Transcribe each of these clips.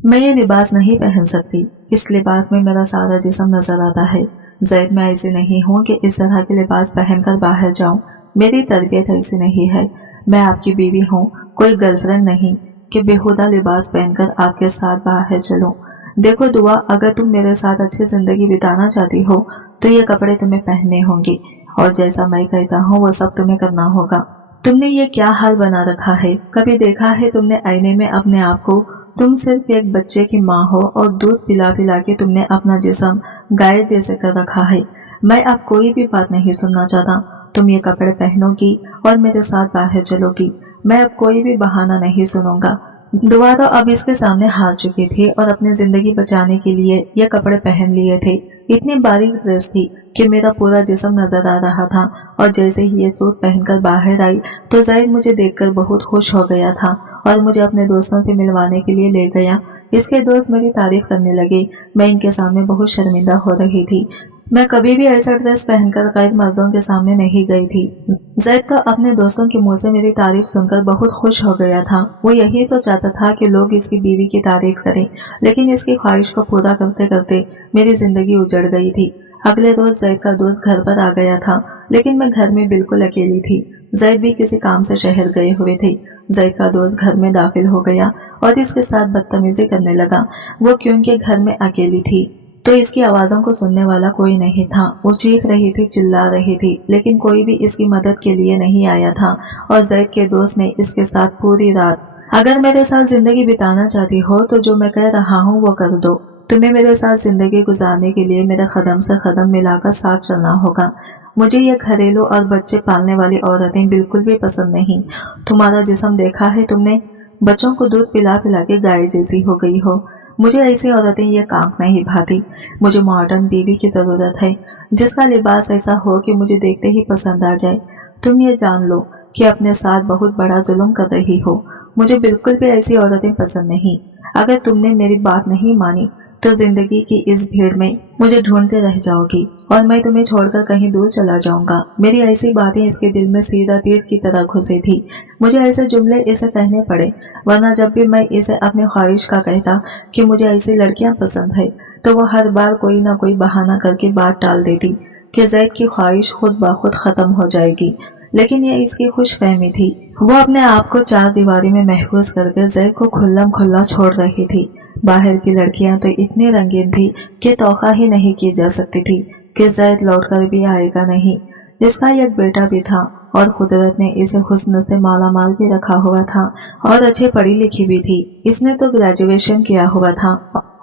मैं ये लिबास नहीं पहन सकती, इस लिबास में मेरा सारा जिस्म नजर आता है। ज़ैद, मैं ऐसी नहीं हूँ कि इस तरह के लिबास पहनकर बाहर जाऊँ। मेरी तरबियत ऐसी नहीं है। मैं आपकी बीवी हूँ, कोई गर्लफ्रेंड नहीं कि बेहुदा लिबास पहनकर आपके साथ बाहर चलूँ। देखो दुआ, अगर तुम मेरे साथ अच्छी जिंदगी बिताना चाहती हो तो ये कपड़े तुम्हें पहनने होंगे और जैसा मैं कहता हूँ वो सब तुम्हें करना होगा। तुमने ये क्या हाल बना रखा है? कभी देखा है तुमने आईने में अपने आप को? तुम सिर्फ एक बच्चे की माँ हो और दूध पिला पिला के तुमने अपना जिस्म गाय जैसे कर रखा है। मैं अब कोई भी बात नहीं सुनना चाहता। तुम ये कपड़े पहनोगी और मेरे साथ बाहर चलोगी। मैं अब कोई भी बहाना नहीं सुनूंगा। दुआ तो अब इसके सामने हार चुकी थी और अपनी जिंदगी बचाने के लिए ये कपड़े पहन लिए थे। इतनी बारीक ड्रेस थी कि मेरा पूरा जिस्म नजर आ रहा था और जैसे ही ये सूट पहनकर बाहर आई तो ज़ैद मुझे देखकर बहुत खुश हो गया था और मुझे अपने दोस्तों से मिलवाने के लिए ले गया। इसके दोस्त मेरी तारीफ करने लगे। मैं इनके सामने बहुत शर्मिंदा हो रही थी। मैं कभी भी ऐसा ड्रेस पहनकर गैर मर्दों के सामने नहीं गई थी। ज़ैद तो अपने दोस्तों के मुंह से मेरी तारीफ सुनकर बहुत खुश हो गया था। वो यही तो चाहता था कि लोग इसकी बीवी की तारीफ करें, लेकिन इसकी ख्वाहिश को पूरा करते करते मेरी जिंदगी उजड़ गई थी। अगले रोज ज़ैद का दोस्त घर पर आ गया था, लेकिन मैं घर में बिल्कुल अकेली थी। ज़ैद भी किसी काम से शहर गए हुए थे। ज़ैद का दोस्त घर में दाखिल हो गया और इसके साथ बदतमीजी करने लगा। वो क्योंकि घर में अकेली थी तो इसकी आवाजों को सुनने वाला कोई नहीं था। वो चीख रही थी, चिल्ला रही थी, लेकिन कोई भी इसकी मदद के लिए नहीं आया था और ज़ैद के दोस्त ने इसके साथ पूरी रात, अगर मेरे साथ जिंदगी बिताना चाहती हो तो जो मैं कह रहा हूँ वो कर दो। तुम्हें मेरे साथ जिंदगी गुजारने के लिए मेरे कदम से कदम मिलाकर साथ चलना होगा। मुझे ये घरेलू और बच्चे पालने वाली औरतें बिल्कुल भी पसंद नहीं। तुम्हारा जिस्म देखा है तुमने, बच्चों को दूध पिला पिला के गाय जैसी हो गई हो। मुझे ऐसी औरतें ये काम नहीं भाती। मुझे मॉडर्न बीवी की जरूरत है जिसका लिबास ऐसा हो कि मुझे देखते ही पसंद आ जाए। तुम ये जान लो कि अपने साथ बहुत बड़ा जुल्म कर रही हो। मुझे बिल्कुल भी ऐसी औरतें पसंद नहीं। अगर तुमने मेरी बात नहीं मानी तो जिंदगी की इस भीड़ में मुझे ढूंढते रह जाओगी और मैं तुम्हें छोड़कर कहीं दूर चला जाऊंगा। मेरी ऐसी बातें इसके दिल में सीधा तीर की तरह घुसी थी। मुझे ऐसे जुमले इसे कहने पड़े, वरना जब भी मैं इसे अपनी ख्वाहिश का कहता कि मुझे ऐसी लड़कियां पसंद है तो वो हर बार कोई ना कोई बहाना करके बात टाल देती कि ज़ैद की ख्वाहिश खुद ब खुद खत्म हो जाएगी। लेकिन ये इसकी खुश फहमी थी। वो अपने आप को चार दीवारी में महफूज करके ज़ैद को खुल्लम खुल्ला छोड़ रही थी। बाहर की लड़कियां तो इतनी रंगीन थी कि तौखा ही नहीं की जा सकती थी कि ज़ैद लौटकर भी आएगा नहीं। इसका एक बेटा भी था और कुदरत ने इसे हुस्न से माला माल भी रखा हुआ था और अच्छी पढ़ी लिखी भी थी। इसने तो ग्रेजुएशन किया हुआ था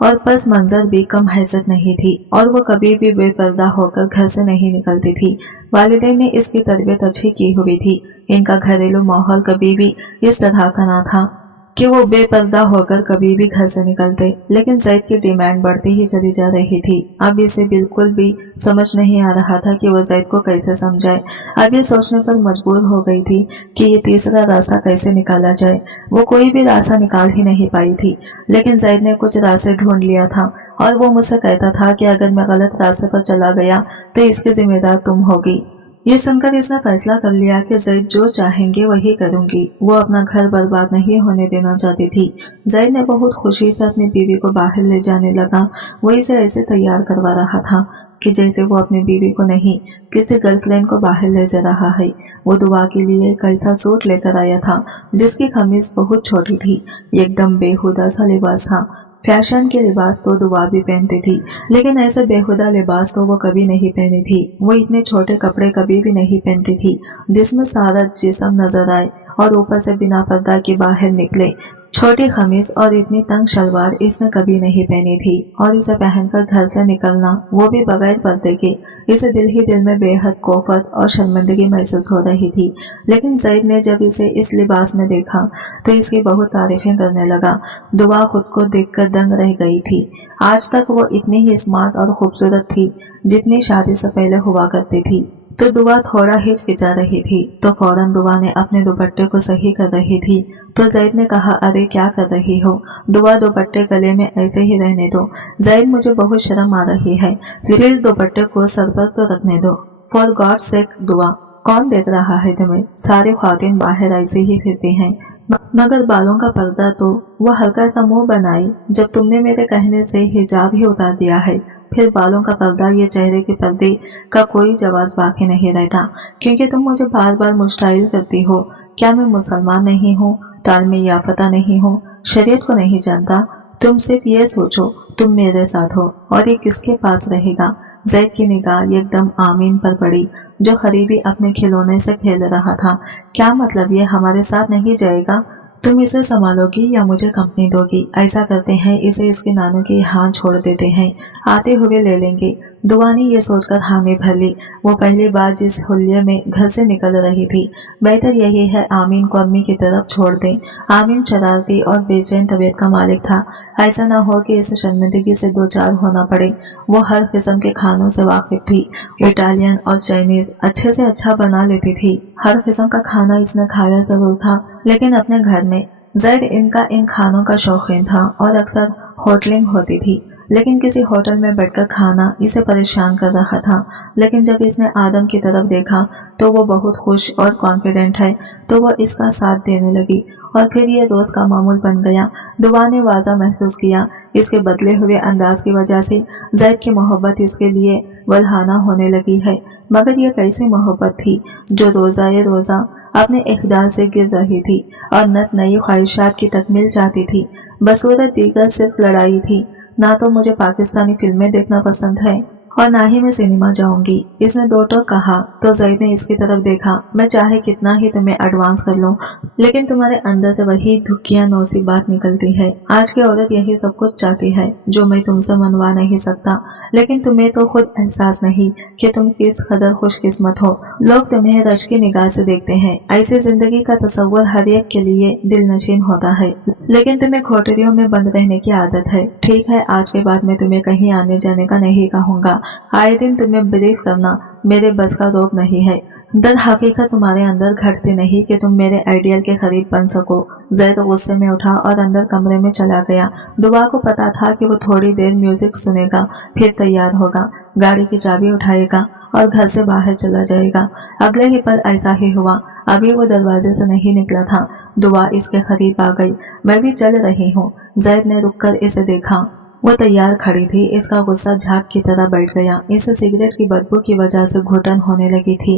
और पस मंजर भी कम हैसियत नहीं थी और वो कभी भी बेपर्दा होकर घर से नहीं निकलती थी। वालिदैन ने इसकी तरबियत अच्छी की हुई थी। इनका घरेलू माहौल कभी भी इस तरह का ना था कि वो बेपर्दा होकर कभी भी घर से निकलते। लेकिन ज़ैद की डिमांड बढ़ती ही चली जा रही थी। अब इसे बिल्कुल भी समझ नहीं आ रहा था कि वो ज़ैद को कैसे समझाए। अब ये सोचने पर मजबूर हो गई थी कि ये तीसरा रास्ता कैसे निकाला जाए। वो कोई भी रास्ता निकाल ही नहीं पाई थी, लेकिन ज़ैद ने कुछ रास्ते ढूंढ लिया था और वो मुझसे कहता था कि अगर मैं गलत रास्ते पर चला गया तो इसकी जिम्मेदार तुम होगी। ये सुनकर इसने फैसला कर लिया कि ज़ैद जो चाहेंगे वही करूंगी। वो अपना घर बर्बाद नहीं होने देना चाहती थी। ज़ैद ने बहुत खुशी से अपनी बीवी को बाहर ले जाने लगा। वो इसे ऐसे तैयार करवा रहा था कि जैसे वो अपनी बीवी को नहीं, किसी गर्लफ्रेंड को बाहर ले जा रहा है। वो दुआ के लिए एक ऐसा सूट लेकर आया था जिसकी कमीज बहुत छोटी थी, एकदम बेहुदा सा लिबास था। फैशन के लिबास तो दुआ भी पहनती थी, लेकिन ऐसे बेहुदा लिबास तो वो कभी नहीं पहनी थी। वो इतने छोटे कपड़े कभी भी नहीं पहनती थी जिसमें सारा जिस्म नजर आए और ऊपर से बिना पर्दा के बाहर निकले। छोटी खमीज और इतनी तंग शलवार इसने कभी नहीं पहनी थी और इसे पहनकर घर से निकलना, वो भी बगैर पर्दे के, इसे दिल ही दिल में बेहद कोफत और शर्मिंदगी महसूस हो रही थी। लेकिन ज़ैद ने जब इसे इस लिबास में देखा तो इसकी बहुत तारीफें करने लगा। दुआ खुद को देखकर दंग रह गई थी। आज तक वो इतनी ही स्मार्ट और खूबसूरत थी जितनी शादी से पहले हुआ करती थी। तो दुआ थोड़ा हिचकिचा रही थी तो फौरन दुआ ने अपने दुपट्टे को सही कर रही थी तो ज़ैद ने कहा, अरे क्या कर रही हो दुआ, दुपट्टे गले में ऐसे ही रहने दो। ज़ैद, मुझे बहुत शर्म आ रही है, प्लीज दुपट्टे को सर पर तो रखने दो। फॉर गॉड सेक दुआ, कौन देख रहा है तुम्हें? सारे ख्वातीन बाहर ऐसे ही फिरती हैं, मगर बालों का पर्दा तो वो हल्का सा मुंह बनाई। जब तुमने मेरे कहने से हिजाब ही उतार दिया है, फिर बालों का पर्दा, ये चेहरे के पर्दे का कोई जवाब बाकी नहीं रहता, क्योंकि तुम मुझे बार बार मुश्ताइल करती हो। क्या मैं मुसलमान नहीं हूँ, तालीम याफ्ता नहीं हूँ, शरीयत को नहीं जानता? तुम सिर्फ ये सोचो, तुम मेरे साथ हो और ये किसके पास रहेगा? जैद की निगाह एकदम आमीन पर पड़ी, जो करीबी अपने खिलौने से खेल रहा था। क्या मतलब, ये हमारे साथ नहीं जाएगा? तुम इसे संभालोगी या मुझे कंपनी दोगी? ऐसा करते हैं, इसे इसके नानों के यहाँ छोड़ देते हैं, आते हुए ले लेंगे। दुआ ने ये सोचकर हामी भर ली। वो पहली बार जिस हुलिये में घर से निकल रही थी, बेहतर यही है आमीन को अम्मी की तरफ छोड़ दें। आमीन शरारती और बेचैन तबीयत का मालिक था। ऐसा न हो कि इसे शर्मिंदगी से दो चार होना पड़े। वो हर किस्म के खानों से वाकिफ थी। इटालियन और चाइनीज अच्छे से अच्छा बना लेती थी। हर किस्म का खाना इसने खाया जरूर था, लेकिन अपने घर में जैद इन खानों का शौकीन था और अक्सर होटलिंग होती थी। लेकिन किसी होटल में बैठकर खाना इसे परेशान कर रहा था। लेकिन जब इसने आदम की तरफ देखा तो वो बहुत खुश और कॉन्फिडेंट है, तो वो इसका साथ देने लगी और फिर ये रोज का मामूल बन गया। दुआ ने वाजा महसूस किया, इसके बदले हुए अंदाज की वजह से जैद की मोहब्बत इसके लिए वल्हाना होने लगी है। मगर ये कैसी मोहब्बत थी जो रोजा अपने इक़दार से गिर रही थी और नई ख्वाहिशात की तकमील चाहती थी। बसूरत दीगर सिर्फ लड़ाई थी। ना तो मुझे पाकिस्तानी फिल्में देखना पसंद है और ना ही मैं सिनेमा जाऊंगी, इसने दो टोक कहा। तो जैद ने इसकी तरफ देखा। मैं चाहे कितना ही तुम्हें एडवांस कर लूं, लेकिन तुम्हारे अंदर से वही धुकिया नौसी बात निकलती है। आज की औरत यही सब कुछ चाहती है जो मैं तुमसे मनवा नहीं सकता। लेकिन तुम्हें तो खुद एहसास नहीं कि तुम किस कदर खुशकिस्मत हो। लोग तुम्हें रश की निगाह से देखते हैं। ऐसी जिंदगी का तस्वर हर एक के लिए दिलनशीन होता है, लेकिन तुम्हें कोठरियों में बंद रहने की आदत है। ठीक है, आज के बाद मैं तुम्हें कहीं आने जाने का नहीं कहूँगा। आए दिन तुम्हें ब्रीफ करना मेरे बस का रोग नहीं है। दर हकीकत तुम्हारे अंदर घट से नहीं कि तुम मेरे आइडियल के करीब बन सको। जैद गुस्से में उठा और अंदर कमरे में चला गया। दुआ को पता था कि वो थोड़ी देर म्यूजिक सुनेगा, फिर तैयार होगा, गाड़ी की चाबी उठाएगा और घर से बाहर चला जाएगा। अगले ही पल ऐसा ही हुआ। अभी वो दरवाजे से नहीं निकला था, दुआ इसके करीब आ गई। मैं भी चल रही हूँ। जैद ने रुककर इसे देखा। वो तैयार खड़ी थी। इसका गुस्सा झाग की तरह बैठ गया। इसे सिगरेट की बदबू की वजह से घुटन होने लगी थी।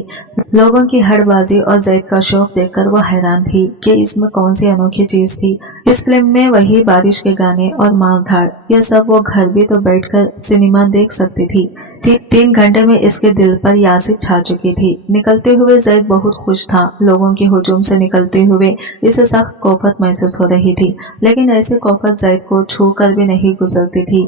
लोगों की हड़बाजी और जैद का शौक देखकर वो हैरान थी कि इसमें कौन सी अनोखी चीज थी। इस फिल्म में वही बारिश के गाने और मारधाड़, ये सब वो घर भी तो बैठकर सिनेमा देख सकती थी। 3 घंटे में इसके दिल पर यासी छा चुकी थी। निकलते हुए जैद बहुत खुश था। लोगों के हुजूम से निकलते हुए इसे सख्त कोफत महसूस हो रही थी, लेकिन ऐसी कोफत जैद को छू कर भी नहीं गुजरती थी।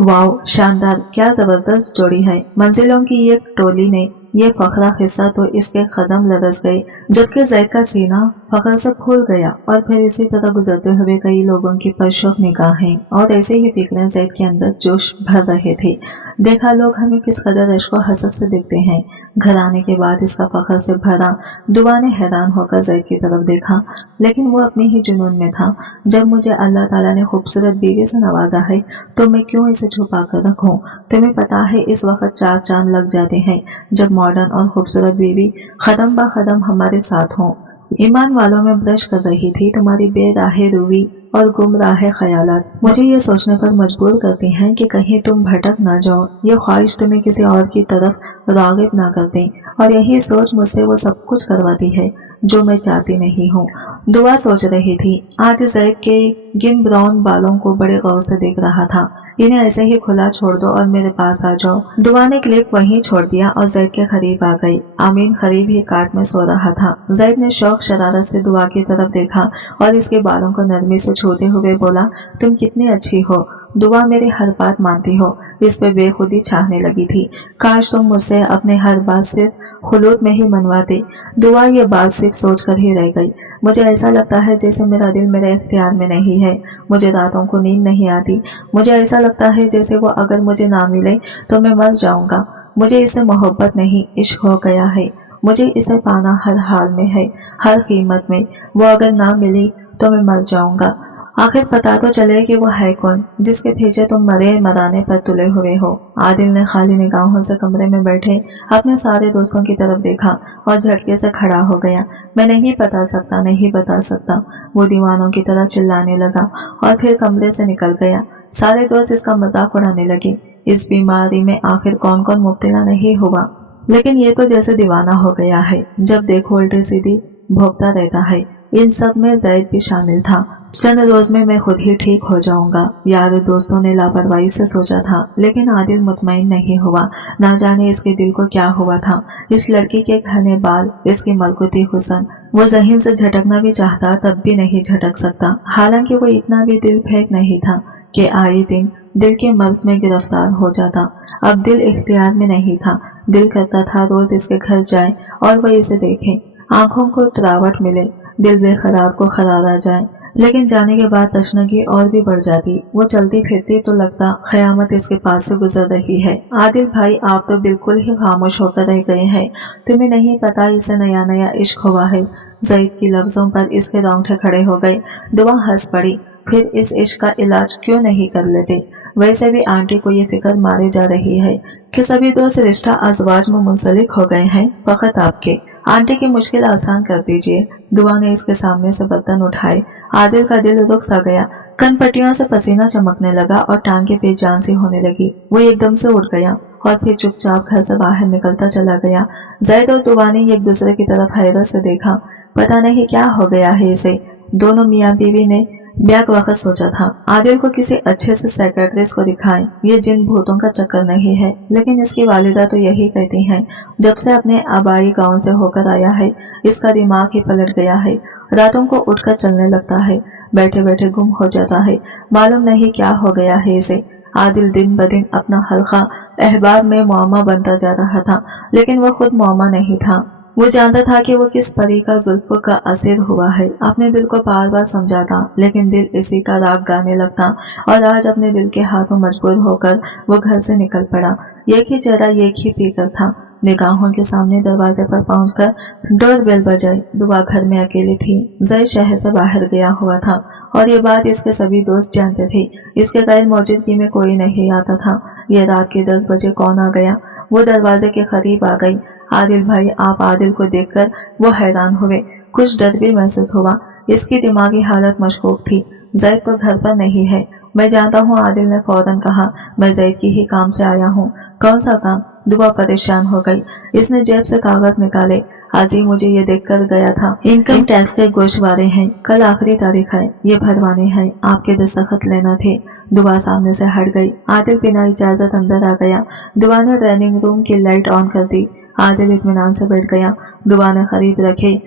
वाओ, शानदार, क्या जबरदस्त जोड़ी है। मंजिलों की ये टोली ने ये फखरा हिस्सा तो इसके कदम लरस गए, जबकि जैद का सीना फखर से फूल गया। और फिर इसी तरह गुजरते हुए कई लोगों की परशोक निगाहें और ऐसे ही फिक्रें जैद के अंदर जोश भर रहे थे। देखा, लोग हमें किस कदर इश्क़ हसद से देखते हैं। घर आने के बाद इसका फखर से भरा। दुआ ने हैरान होकर जैद की तरफ देखा, लेकिन वो अपने ही जुनून में था। जब मुझे अल्लाह ताला ने खूबसूरत बीवी से नवाजा है, तो मैं क्यों इसे छुपा कर रखूं? तुम्हें पता है इस वक्त 4 चांद लग जाते हैं जब मॉडर्न और खूबसूरत बीवी कदम ब कदम हमारे साथ हों। ईमान वालों में ब्रश कर रही थी तुम्हारी बेराहे रूवी और गुमराह ख्यालात मुझे ये सोचने पर मजबूर करती हैं कि कहीं तुम भटक न जाओ। ये ख्वाहिश तुम्हें किसी और की तरफ रागिब न कर दें, और यही सोच मुझसे वो सब कुछ करवाती है जो मैं चाहती नहीं हूँ। दुआ सोच रही थी। आज जैद के गिन ब्राउन बालों को बड़े गौर से देख रहा था। इन्हें ऐसे ही खुला छोड़ दो और मेरे पास आ जाओ। दुआ ने क्लिप वहीं छोड़ दिया और जैद के करीब आ गई। आमीन करीब ही काट में सो रहा था। जैद ने शौक शरारत से दुआ की तरफ देखा और इसके बालों को नरमी से छूते हुए बोला, तुम कितनी अच्छी हो। दुआ मेरी हर बात मानती हो। इस पे बेखुदी छाने लगी थी। काश तुम मुझसे अपने हर बात सिर्फ खुलूत में ही मनवाते। दुआ ये बात सिर्फ सोच कर ही रह गई। मुझे ऐसा लगता है जैसे मेरा दिल मेरे इख्तियार में नहीं है। मुझे रातों को नींद नहीं आती। मुझे ऐसा लगता है जैसे वो अगर मुझे ना मिले तो मैं मर जाऊंगा। मुझे इससे मोहब्बत नहीं, इश्क हो गया है। मुझे इसे पाना हर हाल में है, हर कीमत में। वो अगर ना मिली तो मैं मर जाऊंगा। आखिर पता तो चले कि वो है कौन जिसके पीछे तुम मरे मराने पर तुले हुए हो। आदिल ने खाली निगाहों से कमरे में बैठे अपने सारे दोस्तों की तरफ देखा और झटके से खड़ा हो गया। मैं नहीं बता सकता। वो दीवानों की तरह चिल्लाने लगा और फिर कमरे से निकल गया। सारे दोस्त इसका मजाक उड़ाने लगे। इस बीमारी में आखिर कौन कौन मुब्तला नहीं हुआ, लेकिन ये तो जैसे दीवाना हो गया है, जब देखो उल्टी सीधी भोगता रहता है। इन सब में जैद भी शामिल था। चंद रोज में मैं खुद ही ठीक हो जाऊंगा, यार दोस्तों ने लापरवाही से सोचा था, लेकिन आदिल मुतमईन नहीं हुआ। ना जाने इसके दिल को क्या हुआ था। इस लड़की के घने बाल, इसकी मलकुती हुस्न, वो जहीन से झटकना भी चाहता तब भी नहीं झटक सकता। हालांकि वो इतना भी दिल फेंक नहीं था कि आए दिन दिल के मर्ज में गिरफ्तार हो जाता। अब दिल इख्तियार में नहीं था। दिल करता था रोज इसके घर जाए और वह इसे देखे, आंखों को तरावट मिले, दिल बेकरार को करार आ जाए। लेकिन जाने के बाद तशनगी और भी बढ़ जाती। वो चलती फिरती तो लगता क़यामत इसके पास से गुजर रही है। आदिल भाई, आप तो बिल्कुल ही खामोश होकर रह गए हैं। तुम्हें नहीं पता इसे नया नया इश्क हुआ है। ज़ैद की लफ्जों पर इसके रोंगटे खड़े हो गए। दुआ हंस पड़ी। फिर इस इश्क का इलाज क्यों नहीं कर लेते? वैसे भी आंटी को ये फिक्र मारी जा रही है कि सभी दोस्त रिश्ता अज़वाज में मुंसलिक हो गए हैं, फकत आपके। आंटी की मुश्किल आसान कर दीजिए। दुआ ने इसके सामने से बर्तन उठाए। आदिल का दिल रुक सा गया। कनपट्टियों से पसीना चमकने लगा और टांगे बेजान सी होने लगी। वो एकदम से उठ गया और फिर चुपचाप घर से बाहर निकलता चला गया। ज़ैद और दुआ ने एक दूसरे की तरफ हैरत से देखा। पता नहीं क्या हो गया है इसे। दोनों मियाँ बीवी ने ब्याक वक्त सोचा था आदिल को किसी अच्छे से साइकियाट्रिस्ट को दिखाएं। ये जिन भूतों का चक्कर नहीं है, लेकिन इसकी वालिदा तो यही कहती हैं। जब से अपने आबाई गांव से होकर आया है, इसका दिमाग ही पलट गया है। रातों को उठकर चलने लगता है, बैठे बैठे गुम हो जाता है। मालूम नहीं क्या हो गया है इसे। आदिल दिन ब दिन अपना हल्का अहबाब में मुअम्मा बनता जा रहा था, लेकिन वह खुद मुअम्मा नहीं था। वो जानता था कि वो किस परी का जुल्फ का असीर हुआ है। अपने दिल को बार बार समझाता, लेकिन दिल इसी का राग गाने लगता। और आज अपने दिल के हाथों मजबूर होकर वो घर से निकल पड़ा। एक ही चेहरा, एक ही पीकर था। निगाहों के सामने दरवाजे पर पहुंचकर डोर बेल बजाई। दुआ घर में अकेली थी। ज़ैद शहर से बाहर गया हुआ था और ये बात इसके सभी दोस्त जानते थे। इसके गैर मौजूदगी में कोई नहीं आता था। ये रात के 10 बजे कौन आ गया? वो दरवाजे के करीब आ गई। आदिल भाई, आप आदिल को देखकर वो हैरान हुए। कुछ डर भी महसूस हुआ। इसकी दिमागी हालत मशकूक थी। ज़ैद तो घर पर नहीं है। मैं जानता हूँ, आदिल ने फौरन कहा। मैं ज़ैद की ही काम से आया हूँ। कौन सा काम? दुआ परेशान हो गई। इसने जेब से कागज निकाले। आज ही मुझे ये देखकर गया था। इनकम टैक्स के गोशवारे हैं, कल आखिरी तारीख है, ये भरवाने हैं, आपके दस्तखत लेना थे। दुआ सामने से हट गई। आदिल बिना इजाजत अंदर आ गया। दुआ ने डाइनिंग रूम की लाइट ऑन कर दी। आदिल इत्मीनान से बैठ गया। दुआ ने करीब रखे।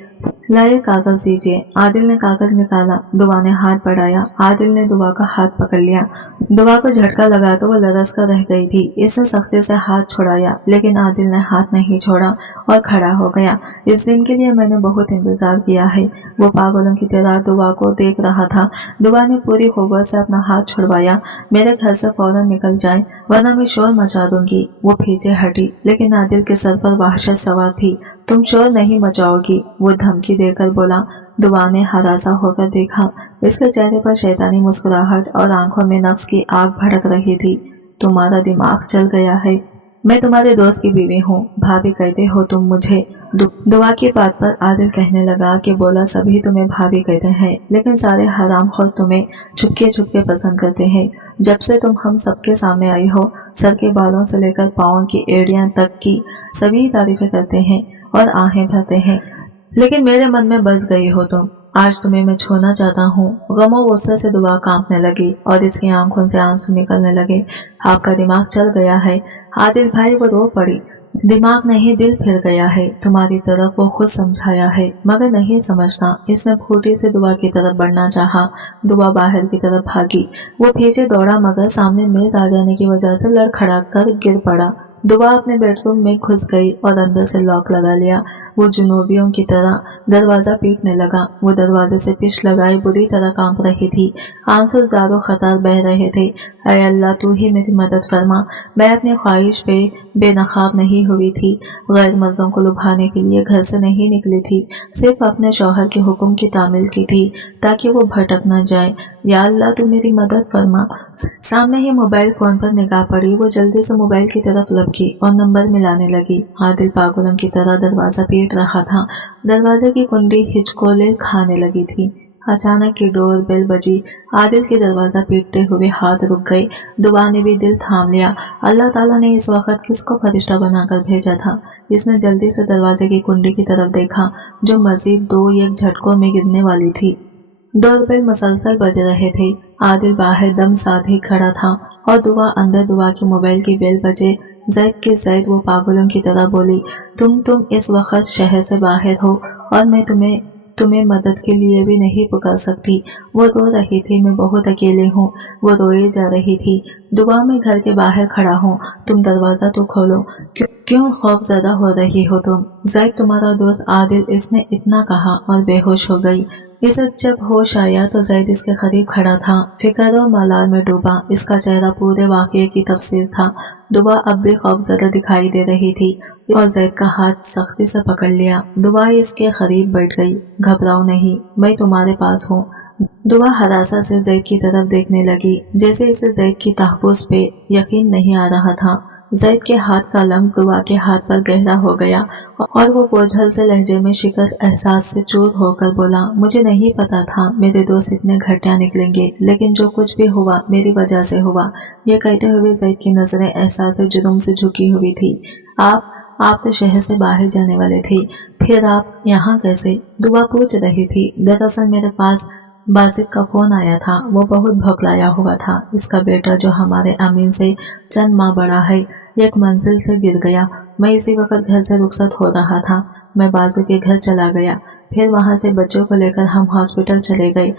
लाए, कागज दीजिए। आदिल ने कागज निकाला। दुआ ने हाथ बढ़ाया। आदिल ने दुआ का हाथ पकड़ लिया। दुआ को झटका लगा तो वो लरस कर रह गई थी। इसने सख्ती से हाथ छुड़ाया, लेकिन आदिल ने हाथ नहीं छोड़ा और खड़ा हो गया। इस दिन के लिए मैंने बहुत इंतजार किया है। वो पागलों की तरह दुआ को देख रहा था। दुआ ने पूरी कुव्वत से अपना हाथ छुड़वाया। मेरे घर से फौरन निकल जाए, वरना मैं शोर मचा दूंगी। वो पीछे हटी, लेकिन आदिल के सर पर वहशत सवार थी। तुम शोर नहीं मचाओगी, वो धमकी देकर बोला। दुआ ने हरासा होकर देखा। इसके चेहरे पर शैतानी मुस्कुराहट और आंखों में नफ्स की आग भड़क रही थी। तुम्हारा दिमाग चल गया है। मैं तुम्हारे दोस्त की बीवी हूँ, भाभी कहते हो तुम मुझे। दुआ की बात पर आदिल कहने लगा कि बोला सभी तुम्हें भाभी कहते हैं, लेकिन सारे हरामखोर तुम्हें छुपके छुपके पसंद करते हैं। जब से तुम हम सबके सामने आई हो, सर के बालों से लेकर पाँव की एड़ियां तक की सभी तारीफें करते हैं और आहें भरते हैं, लेकिन मेरे मन में बस गई हो तुम। आज तुम्हें मैं छूना चाहता हूँ। गमो गुस्से से दुआ कांपने लगी और इसकी आंखों से आंसू निकलने लगे। आपका दिमाग चल गया है। आदिल भाई, वो रो पड़ी। दिमाग नहीं, दिल फिर गया है। तुम्हारी तरफ वो खुद समझाया है, मगर नहीं समझता। इसने फूटी से दुआ की तरफ बढ़ना चाहा। दुआ बाहर की तरफ भागी। वो पीछे दौड़ा, मगर सामने मेज आ जाने की वजह से लड़खड़ा कर गिर पड़ा। दुआ अपने बेडरूम में घुस गई और अंदर से लॉक लगा लिया। वो जुनूबियों की तरह दरवाजा पीटने लगा। वो दरवाजे से पिछ लगाई बुरी तरह कांप रही थी। आंसू ज़ारो खतार बह रहे थे। ऐ अल्लाह, तू ही मेरी मदद फरमा। मैं अपनी ख्वाहिश पे बेनकाब नहीं हुई थी। गैर मर्दों को लुभाने के लिए घर से नहीं निकली थी। सिर्फ अपने शौहर के हुक्म की तामील की थी, ताकि वो भटक न जाए। या अल्लाह, तू मेरी मदद फरमा। सामने ही मोबाइल फोन पर निगाह पड़ी। वो जल्दी से मोबाइल की तरफ लपकी और नंबर मिलाने लगी। आदिल पागलों की तरह दरवाजा पीट रहा था। दरवाजे की कुंडी हिचकोले खाने लगी थी। अचानक की डोर बेल बजी। आदिल के दरवाजा पीटते हुए हाथ रुक गए। दुआ ने भी दिल थाम लिया। अल्लाह ताला ने इस वक्त किसको फरिश्ता बनाकर भेजा था। इसने जल्दी से दरवाजे की कुंडी की तरफ देखा जो मजीद 2-1 झटकों में गिरने वाली थी। डोरबेल मुसलसल बज रहे थे। आदिल बाहर दम साधे खड़ा था और दुआ अंदर। दुआ की मोबाइल की बेल बजे। जैद के जैद वो पागलों की तरह बोली, तुम इस वक्त शहर से बाहर हो और मैं तुम्हें मदद के लिए भी नहीं पुकार सकती। वो रो रही थी, मैं बहुत अकेले हूँ। वो रोए जा रही थी। दुआ मैं घर के बाहर खड़ा हूँ, तुम दरवाजा तो खोलो। क्यों खौफ ज़्यादा हो रही हो तुम? जैद तुम्हारा दोस्त आदिल, इसने इतना कहा और बेहोश हो गई। इसे जब होश आया तो जैद इसके करीब खड़ा था, फिक्र और मलाल में डूबा। इसका चेहरा पूरे वाक़ये की तफसीर था। दुआ अब भी खौफज़दा दिखाई दे रही थी और जैद का हाथ सख्ती से पकड़ लिया। दुआ इसके करीब बैठ गई। घबराओ नहीं, मैं तुम्हारे पास हूँ। दुआ हरासा से जैद की तरफ देखने लगी, जैसे इसे जैद की तहफ़्फ़ुज़ पे यकीन नहीं आ रहा था। जैद के हाथ का लम्स दुआ के हाथ पर गहरा हो गया और वो बोझल से लहजे में शिकस्त एहसास से चूर होकर बोला, मुझे नहीं पता था मेरे दोस्त इतने घटिया निकलेंगे, लेकिन जो कुछ भी हुआ मेरी वजह से हुआ। ये कहते हुए जैद की नजरें एहसास जुर्म से झुकी हुई थी। आप तो शहर से बाहर जाने वाले थे, फिर आप यहाँ कैसे? दुआ पूछ रही थी। दरअसल मेरे पास बासित का फोन आया था। वो बहुत भौंकलाया हुआ था। इसका बेटा जो हमारे अमीन से चंद माह बड़ा है, एक मंजिल से गिर गया। मैं इसी वक्त घर से रुखसत हो रहा था। मैं बाजू के घर चला गया, फिर वहां से बच्चों को लेकर हम हॉस्पिटल चले गए।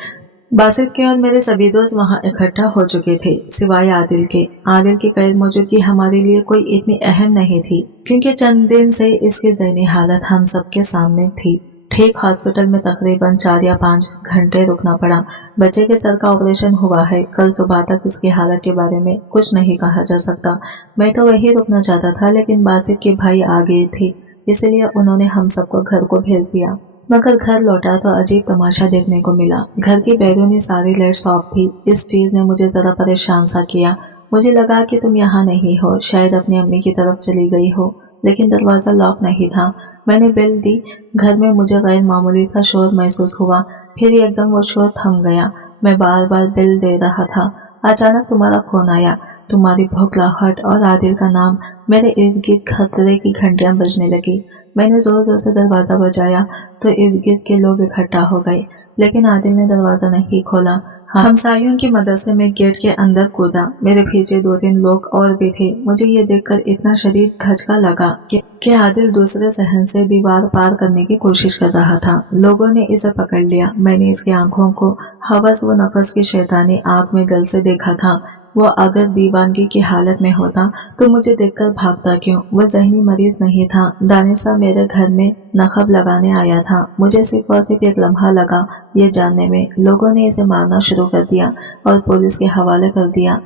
बासित के और मेरे सभी दोस्त वहां इकट्ठा हो चुके थे, सिवाय आदिल के। आदिल की गैर मौजूदगी हमारे लिए कोई इतनी अहम नहीं थी, क्योंकि चंद दिन से इसकी ज़हनी हालत हम सबके सामने थी। ठीक हॉस्पिटल में तकरीबन 4 या 5 घंटे रुकना पड़ा। बच्चे के सर का ऑपरेशन हुआ है। कल सुबह तक इसकी हालत के बारे में कुछ नहीं कहा जा सकता। मैं तो वही रुकना चाहता था, लेकिन बासित के भाई आ गए थे, इसलिए उन्होंने हम सबको घर को भेज दिया। मगर घर लौटा तो अजीब तमाशा देखने को मिला। घर की बैरूनी सारी लाइट्स ऑफ थी। इस चीज ने मुझे जरा परेशान सा किया। मुझे लगा कि तुम यहाँ नहीं हो, शायद अपनी अम्मी की तरफ चली गई हो, लेकिन दरवाजा लॉक नहीं था। मैंने बेल दी। घर में मुझे गैर मामूली सा शोर महसूस हुआ, फिर एकदम वो शोर थम गया। मैं बार बार बेल दे रहा था। अचानक तुम्हारा फोन आया। तुम्हारी भौंकलाहट और आदिल का नाम। मेरे इर्द गिर्द खतरे की घंटियां बजने लगी। मैंने जोर जोर से दरवाजा बजाया तो इर्द गिर्द के लोग इकट्ठा हो गए, लेकिन आदिल ने दरवाजा नहीं खोला। हमसायों की मदद से मैं गेट के अंदर कूदा। मेरे पीछे 2-3 लोग और भी थे। मुझे ये देखकर इतना शदीद धचका लगा कि आदिल दूसरे सहन से दीवार पार करने की कोशिश कर रहा था। लोगों ने इसे पकड़ लिया। मैंने इसकी आंखों को हवस व नफस की शैतानी आग में जल से देखा था। वो अगर दीवानगी की हालत में होता तो मुझे देखकर भागता क्यों? वो ज़हनी मरीज नहीं था। दानिशा मेरे घर में नखब लगाने आया था। मुझे सिर्फ और सिर्फ एक लम्हा लगा ये जानने में। लोगों ने इसे मारना शुरू कर दिया और पुलिस के हवाले कर दिया।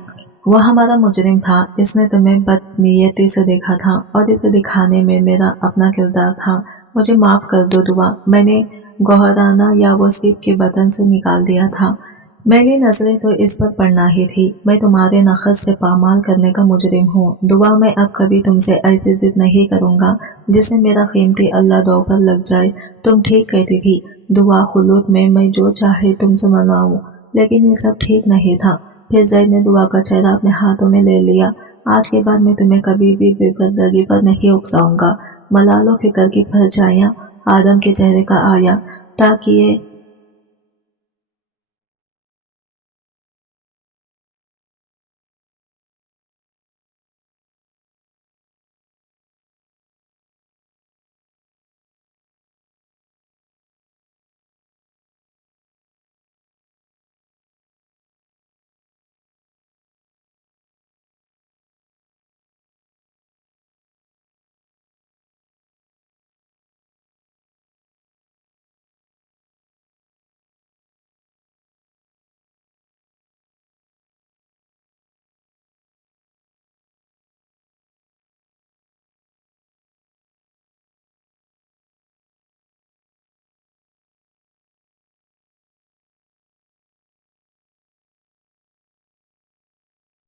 वो हमारा मुजरिम था। इसने तुम्हें बदनीयती से देखा था और इसे दिखाने में मेरा अपना किरदार था। मुझे माफ कर दो दुआ। मैंने गौहराना या वो सीप के बटन से निकाल दिया था। मेरी नजरें तो इस पर पड़ना ही थी। मैं तुम्हारे नखस से पामाल करने का मुजरिम हूँ। दुआ मैं अब कभी तुमसे ऐसी जिद नहीं करूँगा जिससे मेरा कीमती अल्लाह दो पर लग जाए। तुम ठीक कहती थी दुआ, खुलूत में मैं जो चाहे तुमसे मनवाऊँ, लेकिन ये सब ठीक नहीं था। फिर जैद ने दुआ का चेहरा अपने हाथों में ले लिया। आज के बाद मैं तुम्हें कभी भी बेपर्दगी पर नहीं उकसाऊंगा। मलालो फिक्र की परछाइयां आदम के चेहरे का आया, ताकि ये